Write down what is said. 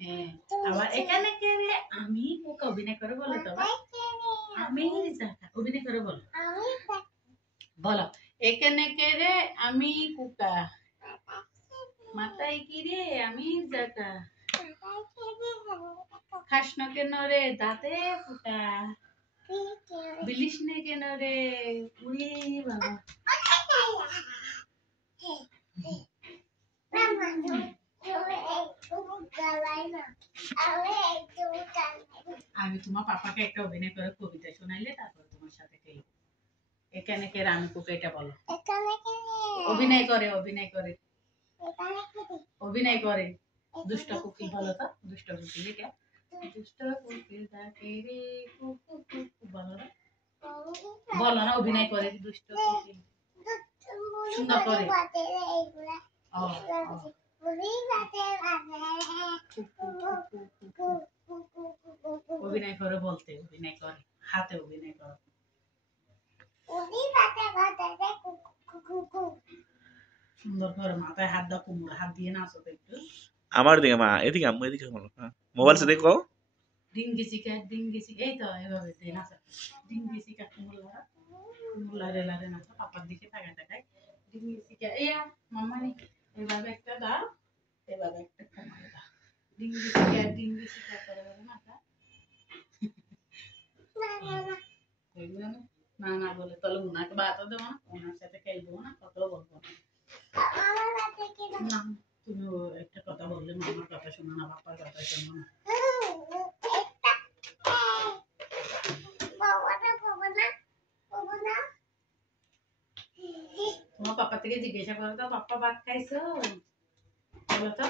হ্যাঁ আবার এখানে কে রে আমি ওকে অভিনয় করে বলো তো আমি অভিনয় করে বলো বলো এখানে কে রে আমি কুকা মাথায় কি রে আমি জাকা খাস না কেন রে দাঁতে ফুটা বিলিস না কেন রে উড়ি বাবা আমি তোমার পাপাকে একটা অভিনয় করে কবিতা শোনাইলে তারপর তোমার সাথে খেলবো এখানে কে রামি কুকে এটা বলো অভিনয় করে অভিনয় করে দুষ্ট কুকিল বলো তো দুষ্ট কুকিল এটা দুষ্ট কুকিল ডাকে রে কুকু কুকু বলো না বলো না অভিনয় করে দুষ্ট কুকিল সুন্দর করে অভিনয় করে বলতে অভিনয় করে হাতে অভিনয় করে সুন্দর করে মাথায় হাত দাও কোমরে হাত দিয়ে নাচো তো একটু আমার দিকে মা এদিকে আম্মু এদিকে বলো মোবাইল সে দেখো ডিঙ্গি চিকা এই তো এভাবে দিয়ে নাচো ডিঙ্গি চিকা কুমুলারে লারে নাচো পাপার দিকে তাকায় ডিঙ্গি চিকা এয়া মাম্মানি এভাবে একটা দাও এভাবে একটা কোমরে দাও ডিঙ্গি চিকা করে নাচা না না বলে তাহলে উনাকে বাতা দেবো না ওনার সাথে খেলবো না কত বলবো না তুমি একটা কথা বললে মামার কথা শোনো না বাবার কথা শোনো না তোমার পাপা থেকে জিজ্ঞাসা করো তো পাপা ভাত খাইছো বলো তো